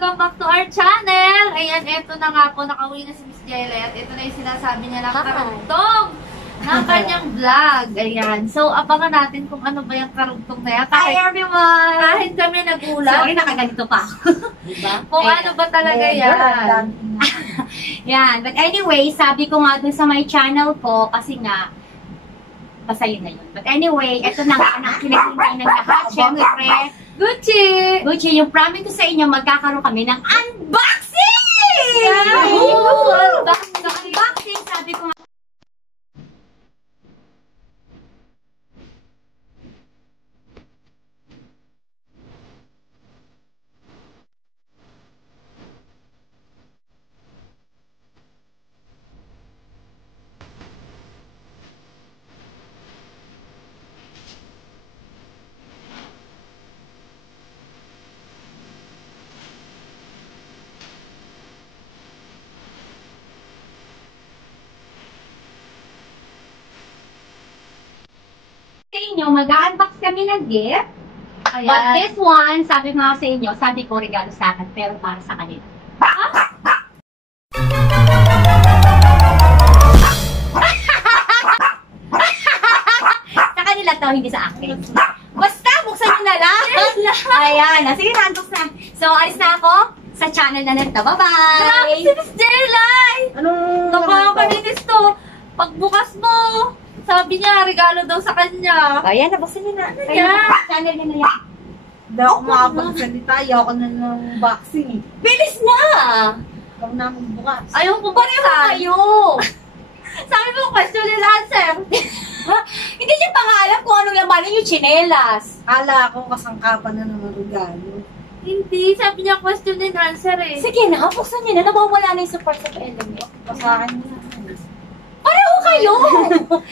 welcome back to our channel! Ayan, eto na nga po, nakauwi na si Miss Jelet. Ito na yung sinasabi niya ng karugtong ng kanyang vlog. Ayan. So, abangan natin kung ano ba yung karugtong na yan. Hi everyone! Kahit kami nagulat. Sorry, nakaganito pa ako. Diba? Kung ano ba talaga yan. Yan. But anyway, sabi ko nga dun sa my channel ko, kasi nga, basta yun na yun. But anyway, eto na nga ang kinahintay ng lahat. Siyempre, Gucci, yung promise ko sa inyo, magkakaroon kami ng unboxing! Yeah! Unboxing, sabi ko nga. Sa inyo, mag-unbox kami ng gift. Ayan. But this one, sabi ko nga sa inyo, sabi ko regalo sa akin, pero para sa kanila. Sa kanila to, hindi sa akin. Basta, buksan nyo na lang. Ayan, sige na, unbox na. So, alis na ako sa channel na nito. Bye-bye! Grabe si Miss Jelay! Anong Napakalinis to. Pagbukas mo, sabi niya, regalo daw sa kanya. Ayan, nabuksan nyo na. Ayan. Channel nyo na yan. Hindi ako makapagsalita. Ayoko na ng boxing. Bilis na! Ikaw na magbukas. Ayaw ko Pareho kayo! Sabi mo, question and answer. Hindi niyo pa nga alam kung anong laman yung tsinelas. Kala ko kasangkapan na ng regalo. Hindi, sabi niya question and answer eh. Sige na, buksan niyo na. Nawawala na yung support sa element. Pasahan niya. Pareho kayo!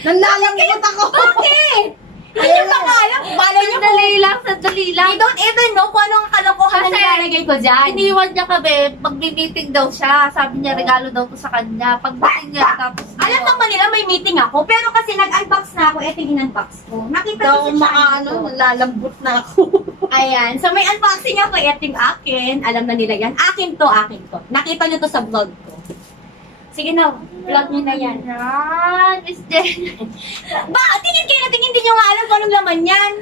Nanlalambot ako! Bakit? Hindi niyo pa nga alam. Malay niyo kung... Sandali lang. I don't even know kung anong kalokohan na Kasi, nilalagay ko dyan. Iniwan niya kami, pag-meeting daw siya. Sabi niya, regalo daw to sa kanya. Pag-meeting niya, tapos... Alam naman nila may meeting ako, pero kasi nag-unbox na ako, eto yung in-unbox ko. Nakita Daw ko sa channel ko. nanlalambot na ako. Ayan. So, may unboxing ako. Ito yung akin. Alam na nila yan. Akin to, akin to. Nakita nyo to sa vlog ko. Sige na, vlog nyo na yan. Yan, Miss Jen. Tingin kayo na tingin, hindi nyo nga alam kung anong laman yan.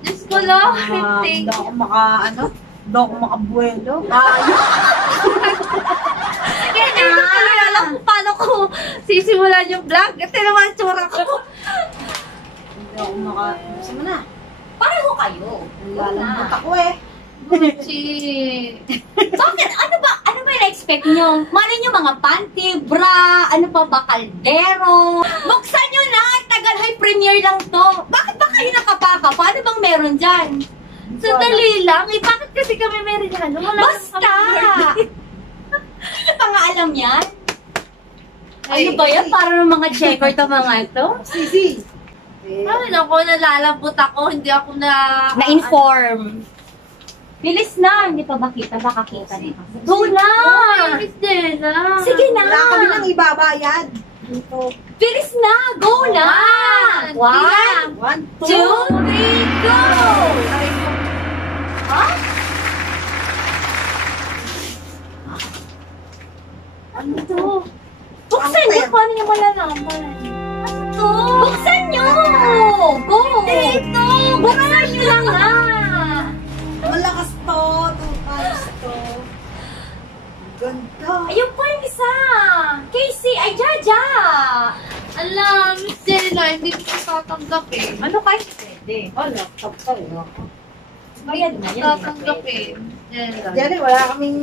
Diyos ko lang. Hindi Thank ako you. hindi ako makabuelo. Sige na. Hindi ko talaga alam kung paano ko sisimulan yung vlog. Kasi naman ang tsura ko. Hindi ako Gusto mo na. Pareho kayo. Nanlalambot ako eh. Gucci. Bakit? Ano ba yung na-expect nyo? Malay nyo mga panty, bra, ano pa ba, kaldero. Buksan nyo na! Tagal high premiere lang to. Bakit ba kayo nakapaka? Paano bang meron dyan? Sandali lang. Eh, bakit kasi kami may regalo? Basta! Hindi nyo pa nga alam yan? Ano ba yan? Para ng mga checker to mga ito? Sisi. Ay, naku, nalalambot ako. Hindi ako Na-inform. Bilis na! Hindi pa ba kita? Baka kita na. Go na! Ay, Miss Jenna. Sige na! Wala kami nang ibabayad. Dito. Bilis na! Go na! One, 1, 2, 3, go! Ha? Ano to? Buksan nyo! Paano nyo malalaman? Ano to? Buksan nyo! Go! Dito! Buksan nyo lang nga! Malakas to. Tukas to. Ganda. Ayun po yung isa! Casey! Ay, Jaja! Alam, Miss Jenna, hindi ko tatanggapin. Ano kayo? Pwede. Oh, laptop tayo. Bayad na yan. Tatanggapin. Jenna. Diyan wala kaming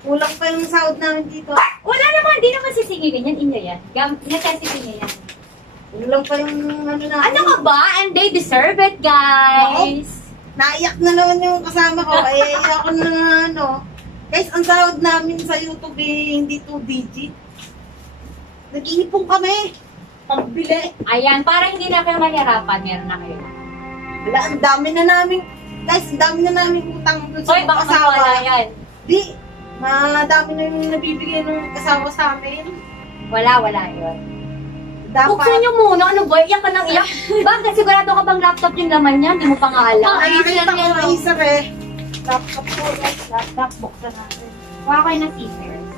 kulang pa yung sahod namin dito. Wala naman, hindi naman sisingilin yan. Inyo yan. Necessity niya yan. Kulang pa yung namin. Ano ka ba? And they deserve it, guys! Naiyak na naman yung kasama ko. Eh, ako na Guys, ang sahod namin sa YouTube eh, hindi 2 digit. Nag-iipon kami. Pambili. Ayan, para hindi na kayo mahirapan, meron na kayo. Wala, ang dami na namin. Guys, ang dami na namin utang dun sa Hoy, baka mawala yan. Di, madami na yung nabibigay ng kasawa sa amin. Wala yun. Dapat. Buksan nyo muna. Ano ba? Iyak ka ng iyak. Bakit? Sigurado ka bang laptop yung laman niya? Hindi mo pa nga alam. Nakikita ko na isa eh. Laptop po, guys. Laptop, buksan natin. Kuha kayo ng scissors.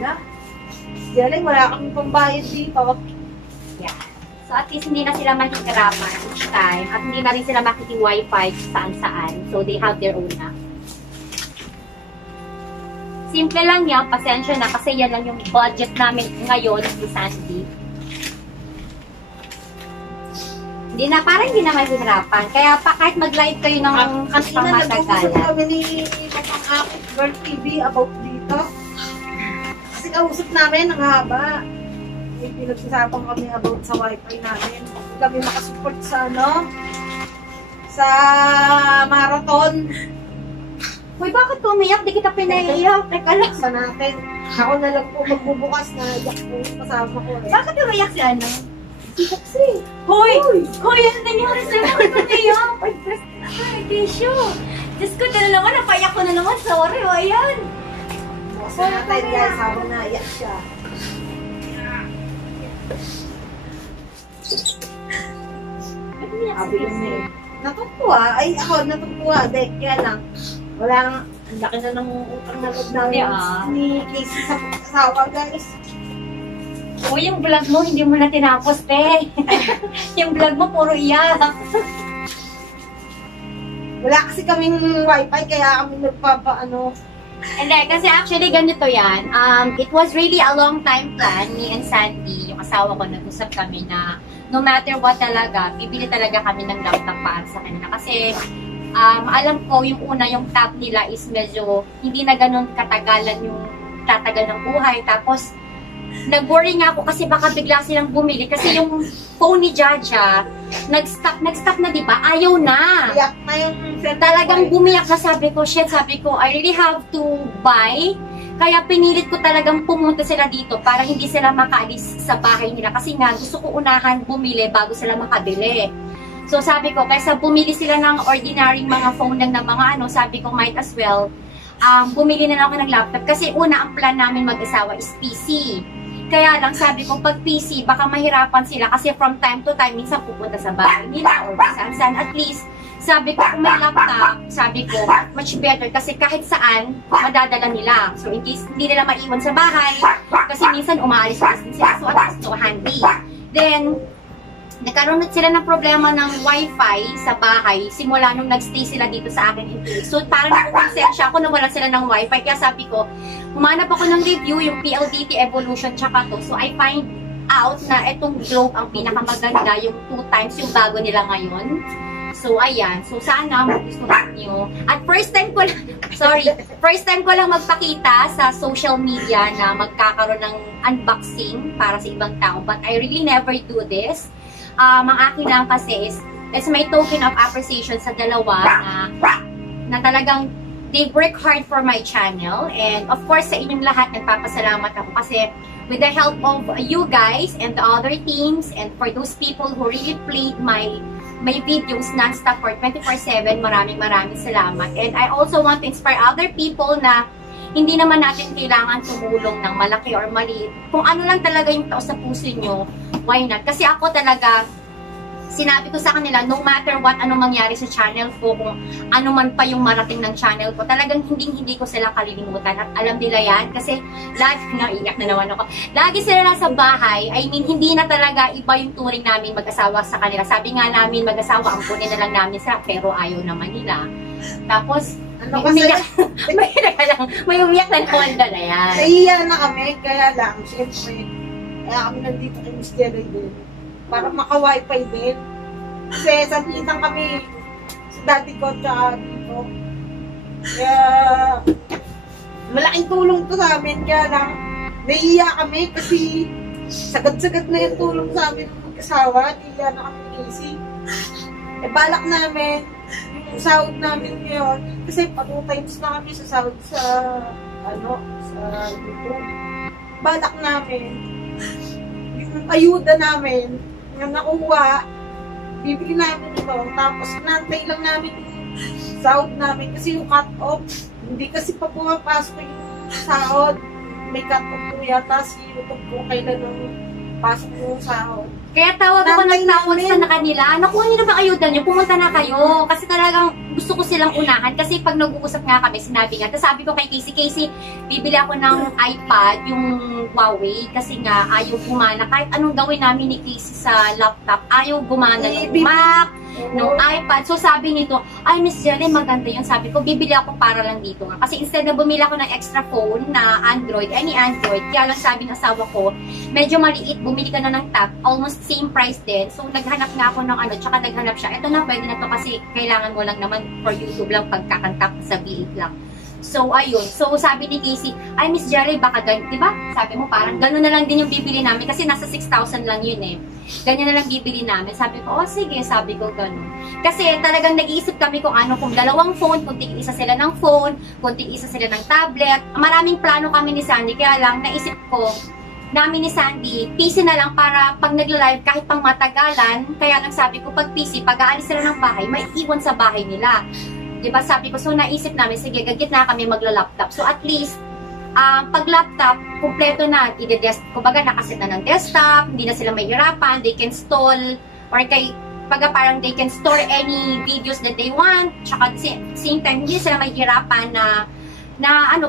Wala. Galing, wala kami pambayad dito. Yeah. So at least hindi na sila mahihirapan each time at hindi na rin sila makiki-wifi saan-saan. So they have their own na. Simple lang yan, pasensya na kasi yan lang yung budget namin ngayon ni Sandy. Hindi na, parang hindi na mahihirapan. Kaya pa kahit mag-live kayo ng Kanina nag-uusap pamatagalan. kami ni Mamang Akit Girl TV about dito. Kasi kausap namin, ang haba. May pinag-usapan kami about sa wifi namin. Hindi kami makasupport sa sa marathon. Uy, bakit umiyak? Di kita pinaiyak. Teka lang. Sa natin. Ako na lang po magbubukas na iyak po kasama ko. Bakit umiyak si ano? Si Foxy. Hoy! Hoy, ano nangyari sa'yo? Bakit umiyak? Ay, tissue. Diyos ko, ito na naman. Napaiyak ko na naman. Sorry, o ayan. Bukas na natin guys, habang naiyak siya. Sabi yun eh. Natutuwa. Ay, ako natutuwa. Dahil kaya lang. Wala nga. Ang laki na ng utang na loob namin Yeah. ni Casey sa asawa guys. Uy, yung vlog mo, hindi mo na tinapos, te. Yung vlog mo, puro iyak. Wala kasi kaming wifi kaya kami nagpapaano. Hindi, kasi actually ganito yan. It was really a long time plan, me and Sandy, yung asawa ko, nag-usap kami na no matter what talaga, bibili talaga kami ng laptop para sa kanila. Kasi alam ko, yung una, yung top nila is medyo hindi na ganun katagalan yung tatagal ng buhay. Tapos, nag-worry nga ako kasi baka bigla silang bumili. Kasi yung phone ni Jaja, nag-stop na, diba? Ayaw na. Iyak na yung Talagang bumiyak na, sabi ko, shit, sabi ko, I really have to buy. Kaya pinilit ko talagang pumunta sila dito para hindi sila makaalis sa bahay nila. Kasi nga, gusto ko unahan bumili bago sila makabili. So sabi ko, kaysa bumili sila ng ordinary mga phone lang ng mga ano, sabi ko, might as well, bumili na lang ako ng laptop. Kasi una, ang plan namin mag-asawa is PC. Kaya lang sabi ko, pag PC, baka mahirapan sila kasi from time to time, minsan pupunta sa bahay nila or saan-saan. At least, sabi ko, kung may laptop, sabi ko, much better kasi kahit saan, madadala nila. So, in case hindi nila maiwan sa bahay, kasi minsan umaalis din sila. So, at least, so handy. Then, nagkaroon sila ng problema ng wifi sa bahay simula nung nagstay sila dito sa akin in Philippines. So, parang nakukonsensya ako na wala sila ng wifi. Kaya sabi ko, humanap ako ng review, yung PLDT Evolution tsaka to. So, I find out na itong Globe ang pinakamaganda, yung 2 times yung bago nila ngayon. So, ayan. So, sana magustuhan nyo. At first time ko lang magpakita sa social media na magkakaroon ng unboxing para sa ibang tao. But I really never do this. Ang akin lang kasi is, it's my token of appreciation sa dalawa na talagang they work hard for my channel. And of course, sa inyong lahat, nagpapasalamat ako kasi with the help of you guys and the other teams and for those people who really played my videos non-stop for 24/7, maraming salamat. And I also want to inspire other people na hindi naman natin kailangan tumulong ng malaki or maliit. Kung ano lang talaga yung tao sa puso nyo, why not? Kasi ako talaga, sinabi ko sa kanila, no matter what, anong mangyari sa channel ko, kung ano man pa yung marating ng channel ko, talagang hindi ko sila kalilimutan. At alam nila yan, kasi lagi, naiyak na naman ako, lagi sila nasa bahay. I mean, hindi na talaga iba yung turing namin mag-asawa sa kanila. Sabi nga namin, mag-asawa, ampunin na lang namin sila, pero ayaw naman nila. Tapos, Ano may umiyak, may umiyak na naman na yan. Nahiya na kami, kaya lang, siyempre, kaya kami nandito kay Miss Jelly din. Para maka-wifi din. Kasi sabitan kami sa daddy ko tsaka dito. Kaya, malaking tulong to sa amin. Kaya lang, nahiya kami kasi sagad-sagad na yung tulong sa amin ng mag-asawa. Nahiya na kami ni Casey. Balak namin, yung sahod namin ngayon, kasi pa 2 times na kami sa sahod sa YouTube. Balak namin, yung ayuda namin, yung nakuha, bibili namin ito. Tapos, nantay lang namin yung sahod namin kasi yung cut-off, hindi kasi pa pumapasok yung sahod. May cut-off po yata si YouTube ko kailan nung pasok yung sahod. Kaya tawag ako ng tawag sa kanila, nakuha niyo na ba ayuda niyo? Pumunta na kayo. Kasi talagang gusto gusto ko silang unahan kasi pag nag-uusap nga kami, sinabi nga, tapos sabi ko kay Casey, bibili ako ng iPad, yung Huawei, kasi nga ayaw gumana. Kahit anong gawin namin ni Casey sa laptop, ayaw gumana ng Mac, ng iPad. So sabi nito, ay Miss Jelly, maganda yun. Sabi ko, bibili ako para lang dito nga. Kasi instead na bumili ako ng extra phone na Android, any Android, kaya lang sabi ng asawa ko, medyo maliit, bumili ka na ng tab, almost same price din. So naghanap nga ako ng tsaka naghanap siya. Ito na, pwede na to kasi kailangan mo lang naman for YouTube lang pagkakantap sa V8 lang. So, ayun. So, sabi ni Casey, ay Miss Jerry, baka ganyan, diba? Sabi mo, parang gano'n na lang din yung bibili namin kasi nasa 6,000 lang yun eh. Ganyan na lang bibili namin. Sabi ko, oh sige, sabi ko gano'n. Kasi talagang nag-iisip kami kung dalawang phone, kung tig-isa sila ng phone, kung tig-isa sila ng tablet. Maraming plano kami ni Sandy, kaya lang naisip ko, namin ni Sandy, PC na lang para pag nagla-live kahit pang matagalan, kaya lang sabi ko, pag PC, pag aalis sila ng bahay, may iwan sa bahay nila. Diba sabi ko, so naisip namin, sige, gagit na kami magla-laptop. So at least, pag laptop, kumpleto na, kumbaga nakaset na ng desktop, hindi na sila mahirapan, they can stall, or parang they can store any videos that they want, tsaka same time, hindi sila mahirapan na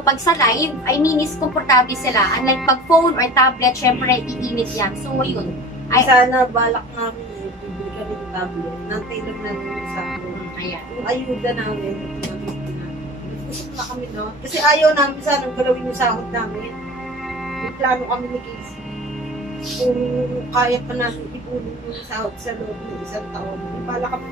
pag sa live, I mean, is komportable sila. Unlike pag phone or tablet, syempre, iinit yan. So, yun. Sana balak namin bibili kami ng tablet. Nantay lang namin sa akin. Ayan. Yung ayuda namin, nag-usap na kami doon. Kasi ayaw namin sanang galawin yung sahod namin. May plano kami ni Casey. Kung kaya pa namin ipunin yung sahod sa loob ng isang taon, pala kami.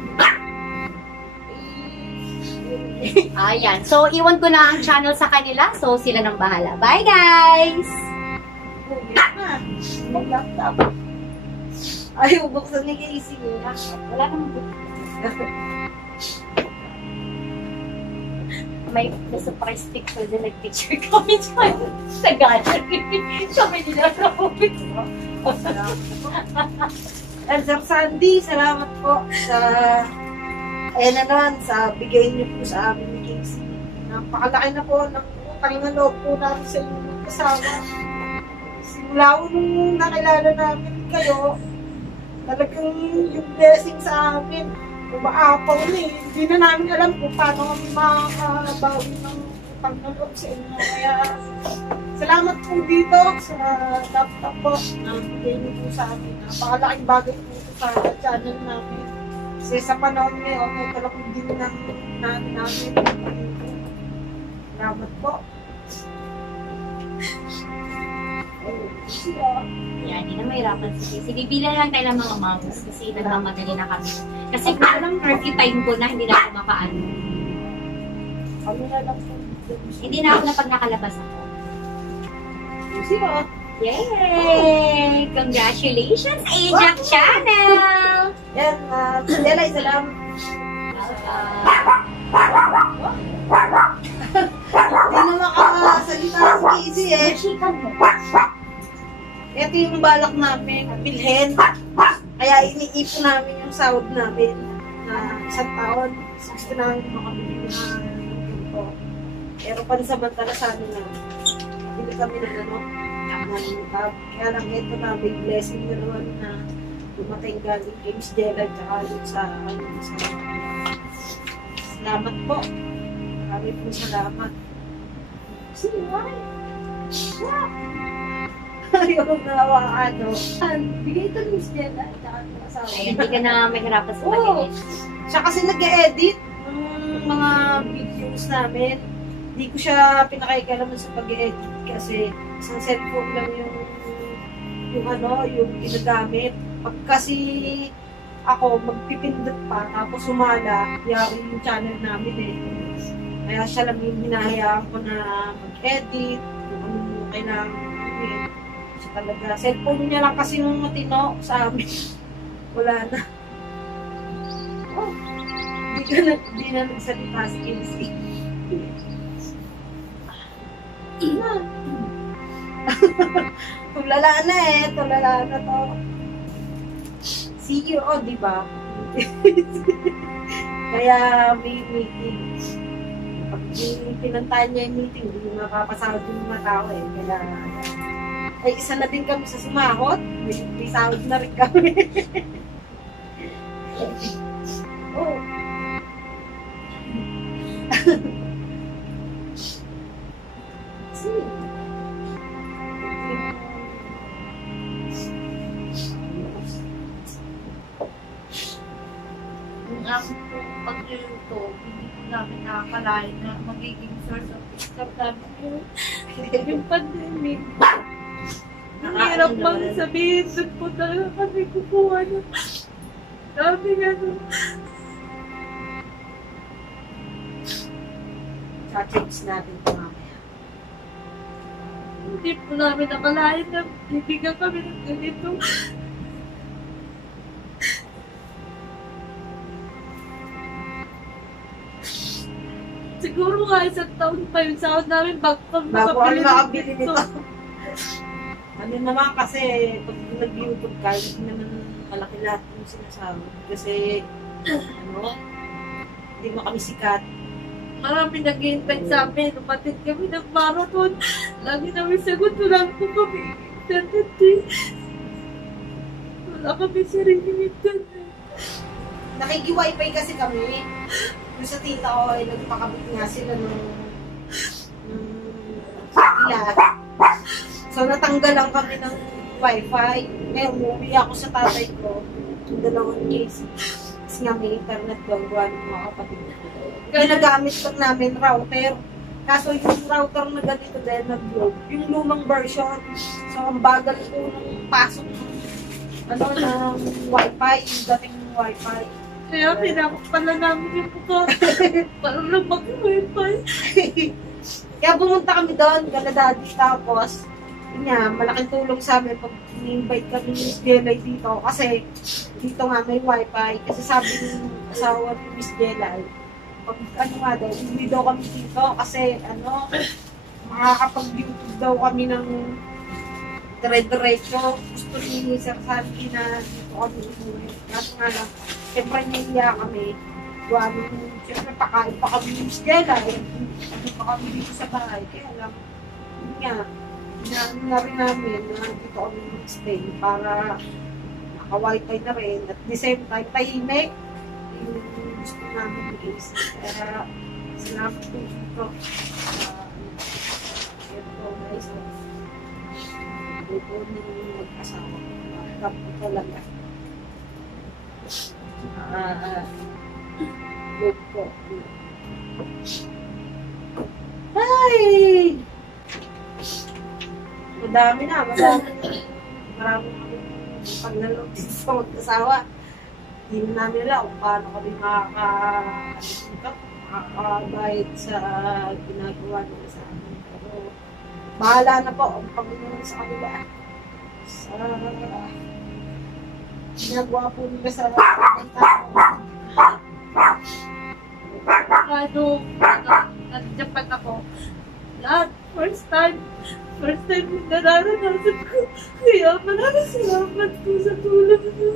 Ayan. So, iwan ko na ang channel sa kanila. So, sila nang bahala. Bye, guys! Mag-laptop. Ayaw buksan ni Casey. Wala namang may surprise picture din, nag-picture kami dyan sa gallery. Kami nila na picture. And Sir Sandy, salamat po sa sa bigay niyo po sa amin ni Casey. Napakalaki na po ng utang na loob po namin sa inyong kasama. Simula ko nung nakilala namin kayo, talagang yung blessing sa amin, umaapaw na eh. Hindi na namin alam kung paano kami makabawi ng utang na loob sa inyo. Kaya, salamat po dito sa laptop po na bigay niyo po sa amin. Napakalaking bagay po sa channel namin. Kasi sa panahon ngayon, may talagang din namin. Salamat po. Yan, hindi na mahirapan si Casey. Bibili lang tayo ng mga mouse kasi nagmamadali na kami. Kasi parang curfew time ko na, hindi na ako makaano. Kami na lang po. Hindi na ako na pag nakalabas ako. Sino? Yay! Congratulations, Ajax Channel! Yan, Jelay, salamat. Hindi na makasalita si Casey eh. Ito yung balak namin, bilhin. Kaya iniipon namin yung sahod namin na isang taon. 60 na makabili na ito. Pero pansamantala sa amin na hindi kami na kaya lang ito na may blessing na naman na dumating galing kay Miss Jella at sa salamat po. Marami po salamat. See, why? Wow! Ayaw na bigay ito ni Miss Jella at asawa. Ay, hindi ka na mahirapan sa pag-edit. Siya kasi nag-edit ng mga videos namin. Hindi ko siya pinakikalaman sa pag-edit kasi isang cellphone lang yung ginagamit. Pag kasi ako magpipindot pa tapos sumala, yari yung channel namin eh. Kaya siya lang yung hinahayaan ko na mag-edit, kung ano kailangan gawin. So talaga, cellphone niya lang kasi yung matino sa amin. Wala na. Oh, hindi na nagsalita si Casey. Tulala na eh. Tulala na to. CEO, di ba? Kaya may meeting. Pag pinantahan niya yung meeting, hindi makapasahod yung mga tao eh. Kaya, ay isa na din kami sa sumahot. May sahod na rin kami. Oh. Yung aking pag-YouTube, hindi ko namin nakakalain na magiging source of income namin yung pandemic. Ang hirap bang sabihin, doon po talaga kami kukuha ng dami ano. Cha-change natin ito mamaya. Hindi po namin nakalain na bibigyan kami ng ganito. Siguro nga isang taon pa yung sahod namin bago kami makabili nito. Ano naman kasi, pag nag-YouTube ka, hindi naman malaki lahat yung sinasabi. Kasi, hindi mo kami sikat. Marami nag-iintay sa amin. Lumatid kami ng marathon. Lagi namin sagot, wala po kami internet eh. Wala kami sariling internet. Nakiki-wifi kasi kami. Yung sa tita ko, ay nagpakabit nga sila ng ilan. So, natanggalan kami ng wifi. Ngayon, umuwi ako sa tatay ko. Yung dalawang case. Kasi nga may internet doon. Gawa ng mga kapatid ko. Ginagamit lang namin router. Kaso yung router na ganito dahil nag-globe. Yung lumang version. So, ang bagal po ng pasok ng wifi. Yung dating wifi. Kaya pinakot pala namin yung buka. Parang lang mag-wifi. Kaya pumunta kami doon, kala daddy, tapos yun nga, malaking tulong sa amin pag ni-invite kami ni Miss Jelay dito kasi dito nga may wifi kasi sabi ng asawa ni Miss Jelay pag nga daw, hindi daw kami dito kasi makakapag-YouTube daw kami ng dire-diretso. Gusto ni Sir Sandy na dito kami umuwi. Kaso nga lang, siyempre niya kami. Siyempre pakain pa kami ng Stella. Hindi pa kami dito sa bahay. Kaya lang, yun nga, na rin namin na dito kami mag-stay para naka-wifi na rin. At the same time, tahimik. Yung gusto namin is. Kaya, salamat po dito. Ito guys, dito nung mag-asawa. Kapag talaga. Good po. Ay! Madami na. Maraming paglalog dito sa mag-asawa. Hindi namin alam kung paano kami makakabayad sa ginagawa nila sa amin. Pero bahala na po ang Panginoon sa kanila. Sa ginagawa po nila sa nag-Japan ako. Lahat, first time yung nararanasan ko. Kaya maraming salamat po sa tulong niyo.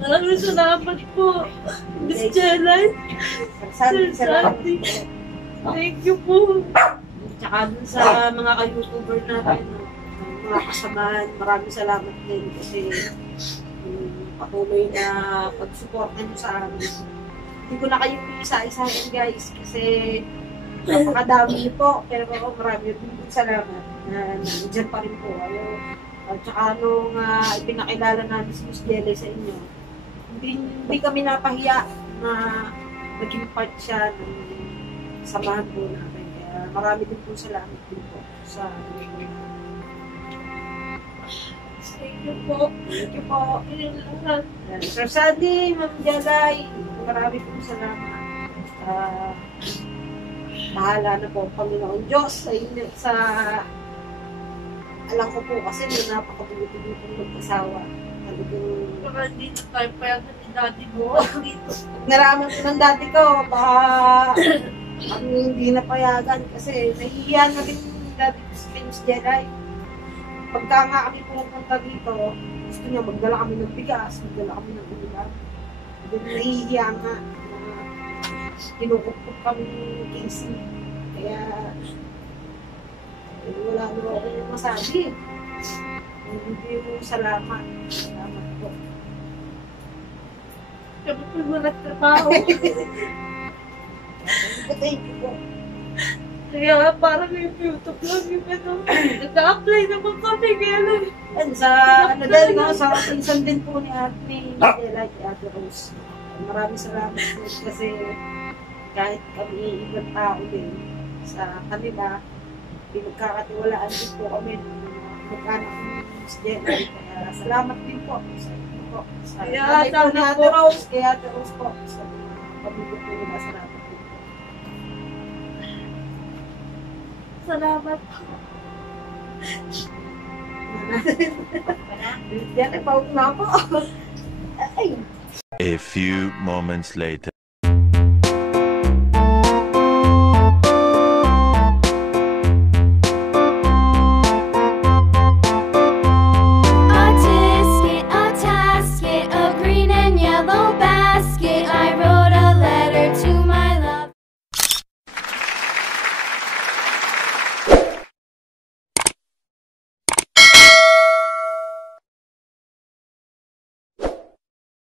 Maraming salamat po, Miss Jelay. Sir Sandy. Thank you po. Tsaka dun sa mga ka-YouTuber natin, mga kasamahan, maraming salamat din kasi patuloy na pag-suporta nyo sa amin. Hindi ko na kayo isa-isahin guys kasi napakadami po pero marami din salamat na nandiyan pa rin po kayo. At saka nung ipinakilala namin si Miss Jelay sa inyo, hindi kami napahiya na naging part siya ng samahan po namin. Kaya marami din po salamat din po sa Thank you po. Thank you po. Sir Sandy, Ma'am Jelay, marami po salamat. Bahala na po ang Panginoon Diyos sa alam ko po kasi napakabuti-buti pong mag-asawa. Baka dito tayo payagan ni daddy mo. Dito. Naraman ko ng dati ko, baka hindi napayagan kasi nahihiyan na din dati ko si Miss Jelay. Pagka nga kami pumunta dito, gusto niya magdala kami ng bigas, magdala kami ng ulam. Then nahihiya nga na kinukupkup kami ng Casey. Kaya wala naman ako yung masabi. Hindi mo salamat. Salamat po. Kami po mga trabaho. Thank you po. Kaya parang yung YouTube lang yung ano. Nag-a-apply naman kami kaya lang. And sa ano din no, sa pinsan din po ni Stella, Ate Rose. Maraming salamat po kasi kahit kami ibang tao din sa kanila, pinagkakatiwalaan din po kami ng mag-anak ni Miss Jenna. Kaya salamat din po sa inyo po. Sa Kaya nanay po ni sana Ate po. Rose, kay Ate Rose po. Sa mga pamilya po nila, salamat din po. Salamat po. Yan, ipawag na ako. Ay, A few moments later.